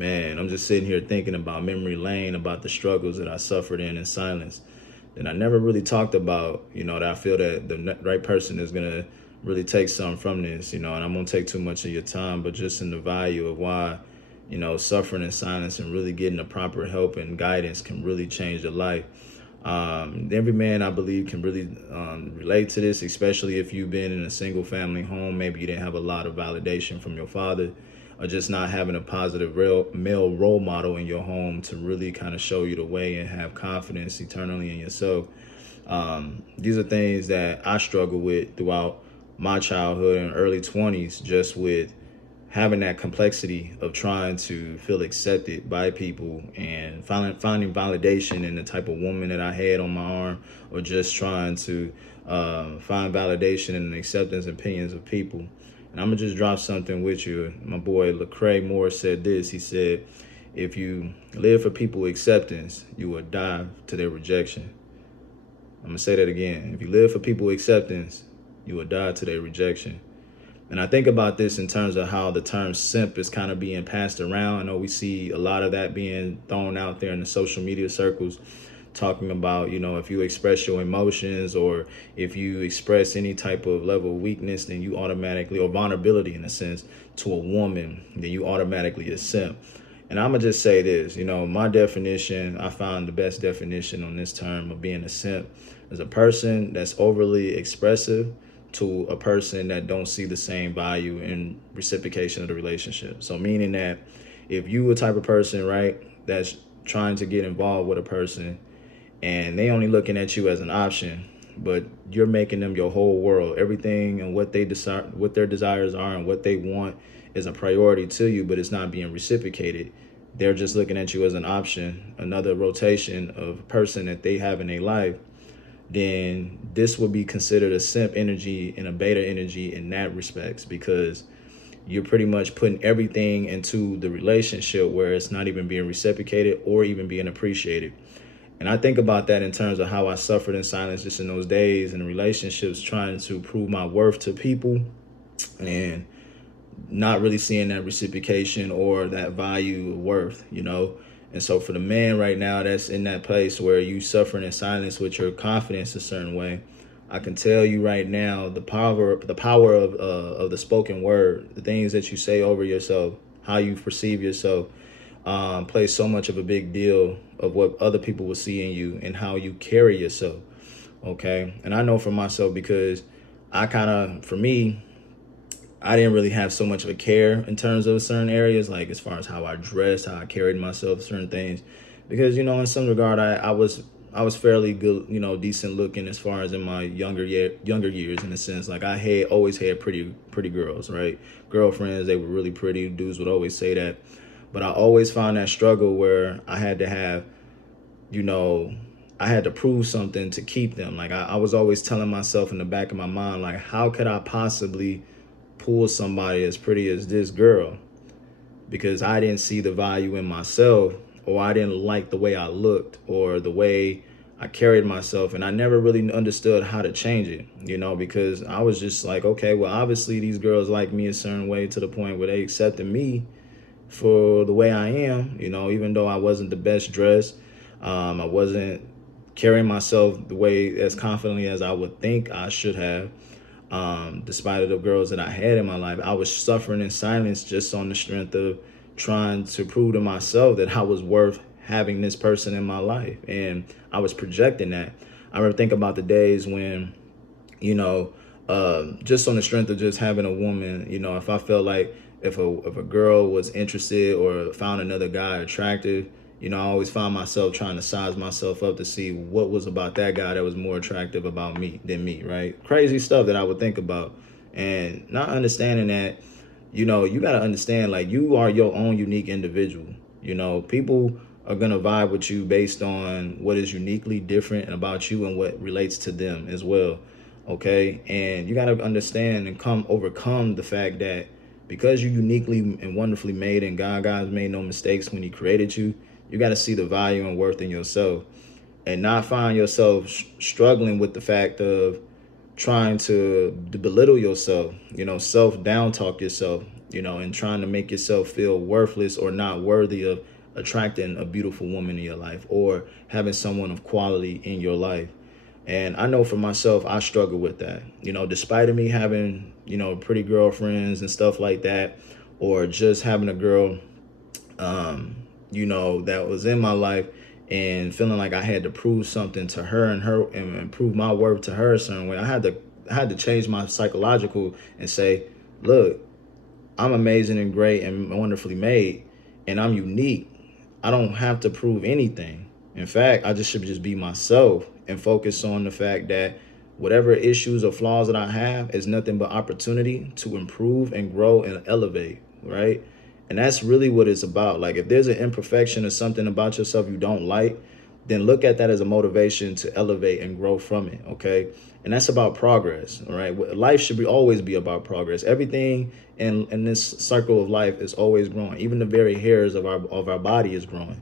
Man, I'm just sitting here thinking about memory lane, about the struggles that I suffered in silence. And I never really talked about, that I feel that the right person is going to really take something from this, and I'm going to take too much of your time, but just in the value of why, suffering in silence and really getting the proper help and guidance can really change your life. Every man, I believe, can really relate to this, especially if you've been in a single family home. Maybe you didn't have a lot of validation from your father, or just not having a positive real male role model in your home to really kind of show you the way and have confidence eternally in yourself. These are things that I struggle with throughout my childhood and early 20s, just with having that complexity of trying to feel accepted by people and finding validation in the type of woman that I had on my arm, or just trying to find validation in the acceptance and opinions of people. And I'm gonna just drop something with you. My boy Lecrae Moore said this. He said, if you live for people acceptance, you will die to their rejection. I'm gonna say that again. If you live for people acceptance, you will die to their rejection. And I think about this in terms of how the term simp is kind of being passed around. I know we see a lot of that being thrown out there in the social media circles, talking about, if you express your emotions, or if you express any type of level of weakness, then you automatically, or vulnerability in a sense, to a woman, then you automatically a simp. And I'm going to just say this, my definition, I found the best definition on this term of being a simp as a person that's overly expressive to a person that don't see the same value in reciprocation of the relationship. So meaning that if you a type of person, right, that's trying to get involved with a person and they only looking at you as an option, but you're making them your whole world, everything and what they decide, what their desires are and what they want is a priority to you, but it's not being reciprocated. They're just looking at you as an option, another rotation of a person that they have in their life. Then this would be considered a simp energy and a beta energy in that respects, because you're pretty much putting everything into the relationship where it's not even being reciprocated or even being appreciated. And I think about that in terms of how I suffered in silence just in those days in relationships, trying to prove my worth to people and not really seeing that reciprocation or that value of worth. And so for the man right now that's in that place where you suffering in silence with your confidence a certain way, I can tell you right now the power of the spoken word, the things that you say over yourself, how you perceive yourself, plays so much of a big deal of what other people will see in you and how you carry yourself. Okay. And I know for myself, because for me, I didn't really have so much of a care in terms of certain areas, like as far as how I dressed, how I carried myself, certain things, because in some regard, I was fairly good, decent looking as far as in my younger years, in a sense. Like I had always had pretty girls, right? Girlfriends, they were really pretty. Dudes would always say that, but I always found that struggle where I had to have, you know, I had to prove something to keep them. Like I was always telling myself in the back of my mind, like, how could I possibly pull somebody as pretty as this girl? Because I didn't see the value in myself, or I didn't like the way I looked or the way I carried myself. And I never really understood how to change it, because I was just like, okay, well, obviously these girls like me a certain way to the point where they accepted me for the way I am, even though I wasn't the best dressed. I wasn't carrying myself the way as confidently as I would think I should have. Despite the girls that I had in my life, I was suffering in silence just on the strength of trying to prove to myself that I was worth having this person in my life. And I was projecting that. I remember thinking about the days when, just on the strength of just having a woman, if I felt like if a girl was interested or found another guy attractive, I always found myself trying to size myself up to see what was about that guy that was more attractive about me than me, right? Crazy stuff that I would think about, and not understanding that, you got to understand, like, you are your own unique individual. People are going to vibe with you based on what is uniquely different about you and what relates to them as well. Okay. And you got to understand and overcome the fact that because you're uniquely and wonderfully made, and God's made no mistakes when he created you, you got to see the value and worth in yourself and not find yourself struggling with the fact of trying to belittle yourself, self down talk yourself, and trying to make yourself feel worthless or not worthy of attracting a beautiful woman in your life or having someone of quality in your life. And I know for myself, I struggle with that. Despite of me having, pretty girlfriends and stuff like that, or just having a girl, that was in my life and feeling like I had to prove something to her and prove my worth to her a certain way. I had to change my psychological and say, look, I'm amazing and great and wonderfully made, and I'm unique. I don't have to prove anything. In fact, I just should just be myself and focus on the fact that whatever issues or flaws that I have is nothing but opportunity to improve and grow and elevate, right? And that's really what it's about. Like if there's an imperfection or something about yourself you don't like, then look at that as a motivation to elevate and grow from it, okay? And that's about progress, all right? Life should always be about progress. Everything in this circle of life is always growing. Even the very hairs of our body is growing.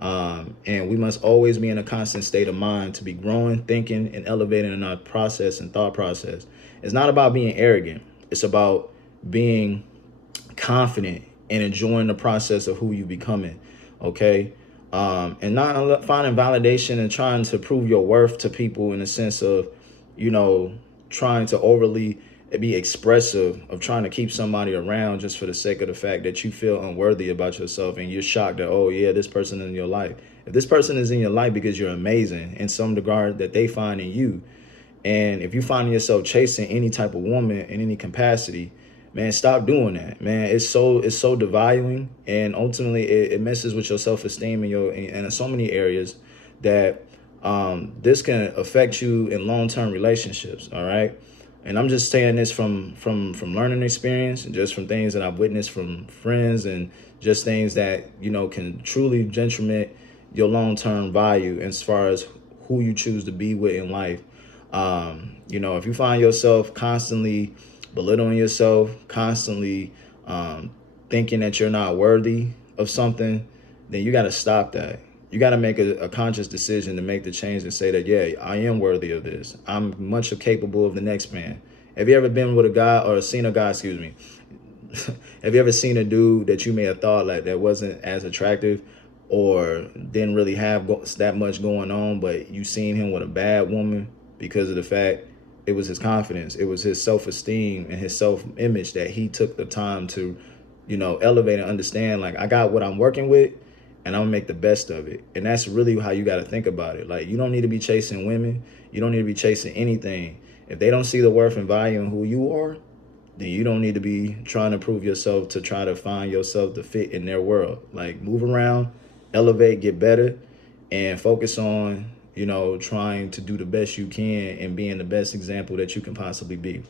And we must always be in a constant state of mind to be growing, thinking, and elevating in our process and thought process. It's not about being arrogant. It's about being confident and enjoying the process of who you becoming, okay? And not finding validation and trying to prove your worth to people in the sense of, trying to overly be expressive of trying to keep somebody around just for the sake of the fact that you feel unworthy about yourself and you're shocked that, oh yeah, this person is in your life. If this person is in your life because you're amazing in some regard that they find in you, and if you find yourself chasing any type of woman in any capacity, man, stop doing that, man. It's so devaluing, and ultimately it messes with your self-esteem and in so many areas that this can affect you in long-term relationships. All right. And I'm just saying this from learning experience and just from things that I've witnessed from friends and just things that, can truly detriment your long-term value as far as who you choose to be with in life. If you find yourself constantly belittling yourself, constantly thinking that you're not worthy of something, then you got to stop that. You got to make a conscious decision to make the change and say that, yeah, I am worthy of this. I'm much capable of the next man. Have you ever been with a guy or seen a guy, excuse me, have you ever seen a dude that you may have thought like that wasn't as attractive or didn't really have that much going on, but you seen him with a bad woman because of the fact it was his confidence, it was his self-esteem and his self-image that he took the time to, elevate and understand, like, I got what I'm working with and I'm gonna make the best of it. And that's really how you got to think about it. Like, you don't need to be chasing women. You don't need to be chasing anything. If they don't see the worth and value in who you are, then you don't need to be trying to prove yourself to try to find yourself to fit in their world. Like, move around, elevate, get better, and focus on, trying to do the best you can and being the best example that you can possibly be.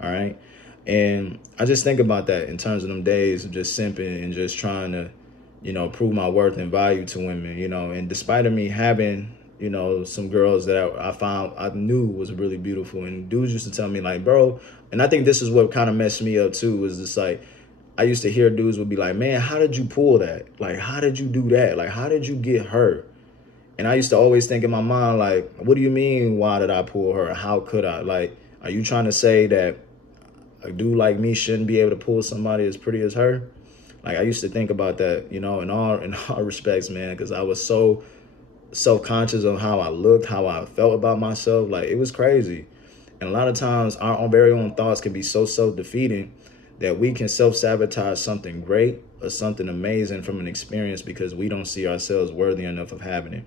All right. And I just think about that in terms of them days of just simping and just trying to, prove my worth and value to women, and despite of me having, some girls that I knew was really beautiful, and dudes used to tell me like, bro, and I think this is what kind of messed me up too, was just like, I used to hear dudes would be like, man, how did you pull that? Like, how did you do that? Like, how did you get her? And I used to always think in my mind, like, what do you mean, why did I pull her? How could I? Like, are you trying to say that a dude like me shouldn't be able to pull somebody as pretty as her? Like, I used to think about that, in all respects, man, because I was so self-conscious of how I looked, how I felt about myself. Like, it was crazy. And a lot of times our own very own thoughts can be so self-defeating that we can self-sabotage something great or something amazing from an experience because we don't see ourselves worthy enough of having it.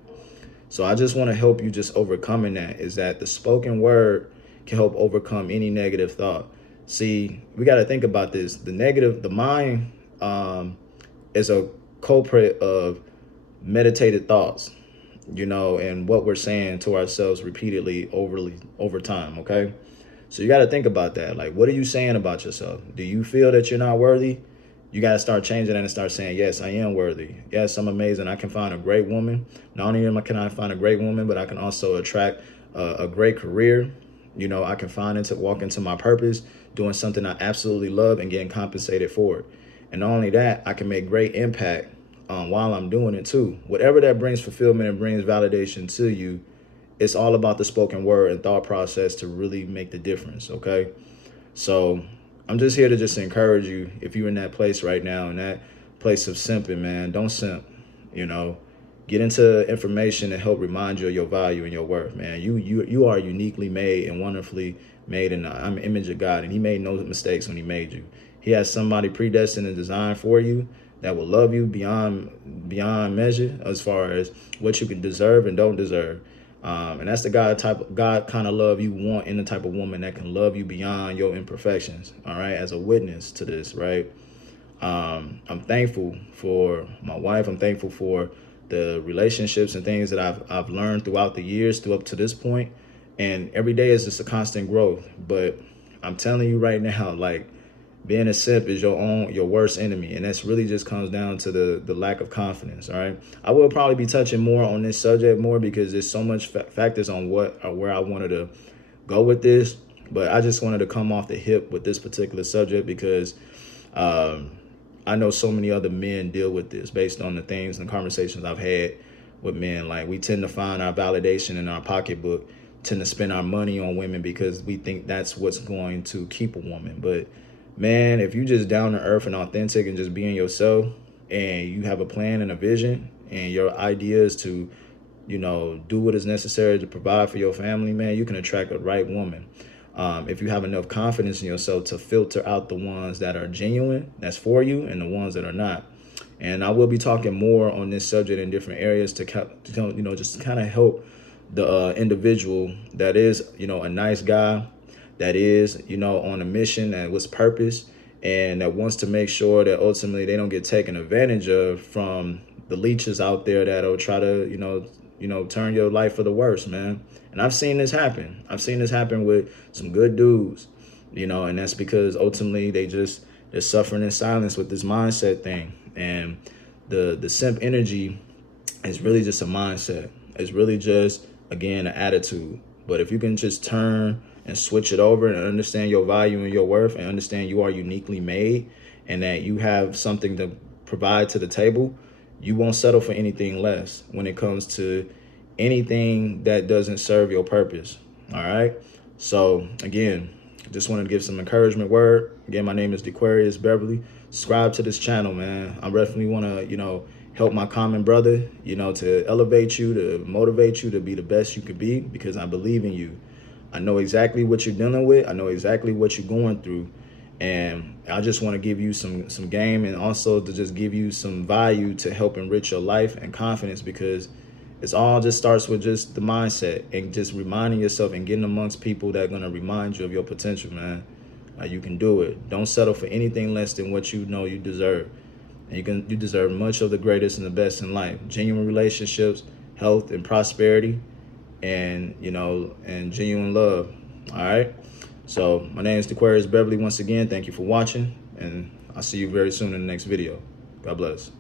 So I just want to help you just overcoming that, is that the spoken word can help overcome any negative thought. See, we got to think about this. The mind is a culprit of meditated thoughts, and what we're saying to ourselves repeatedly over time, okay? So you got to think about that. Like, what are you saying about yourself? Do you feel that you're not worthy? You got to start changing that and start saying, yes, I am worthy. Yes, I'm amazing. I can find a great woman. Not only can I find a great woman, but I can also attract a great career. I can walk into my purpose, doing something I absolutely love and getting compensated for it. And not only that, I can make great impact while I'm doing it too. Whatever that brings fulfillment and brings validation to you, it's all about the spoken word and thought process to really make the difference, okay? So I'm just here to just encourage you. If you're in that place right now, in that place of simping, man, don't simp. You know, get into information to help remind you of your value and your worth, man. You are uniquely made and wonderfully made in the image of God, and He made no mistakes when He made you. He has somebody predestined and designed for you that will love you beyond measure, as far as what you can deserve and don't deserve. And that's the God kind of love you want in the type of woman that can love you beyond your imperfections. All right, as a witness to this, right? I'm thankful for my wife. I'm thankful for the relationships and things that I've learned throughout the years to up to this point. And every day is just a constant growth. But I'm telling you right now, like, being a simp is your worst enemy, and that's really just comes down to the lack of confidence. All right, I will probably be touching more on this subject more because there's so much factors on what or where I wanted to go with this, but I just wanted to come off the hip with this particular subject because I know so many other men deal with this based on the things and conversations I've had with men. Like, we tend to find our validation in our pocketbook, tend to spend our money on women because we think that's what's going to keep a woman. But man, if you just down to earth and authentic and just being yourself, and you have a plan and a vision, and your idea is to, do what is necessary to provide for your family, man, you can attract the right woman. If you have enough confidence in yourself to filter out the ones that are genuine, that's for you, and the ones that are not. And I will be talking more on this subject in different areas to just kind of help the individual that is, a nice guy, that is, on a mission and with purpose, and that wants to make sure that ultimately they don't get taken advantage of from the leeches out there that'll try to, turn your life for the worse, man. And I've seen this happen. I've seen this happen with some good dudes, and that's because ultimately they're suffering in silence with this mindset thing. And the simp energy is really just a mindset. It's really just, again, an attitude. But if you can just turn and switch it over and understand your value and your worth, and understand you are uniquely made and that you have something to provide to the table, you won't settle for anything less when it comes to anything that doesn't serve your purpose. All right. So again, just wanted to give some encouragement word. Again, my name is Dequarius Beverly. Subscribe to this channel, man. I definitely want to, help my common brother, to elevate you, to motivate you to be the best you could be, because I believe in you. I know exactly what you're dealing with. I know exactly what you're going through. And I just want to give you some game, and also to just give you some value to help enrich your life and confidence, because it's all just starts with just the mindset and just reminding yourself and getting amongst people that are going to remind you of your potential, man. You can do it. Don't settle for anything less than what you know you deserve. And you deserve much of the greatest and the best in life. Genuine relationships, health and prosperity, and and genuine love. All right. So my name is Dequarius Beverly. Once again, thank you for watching, and I'll see you very soon in the next video. God bless.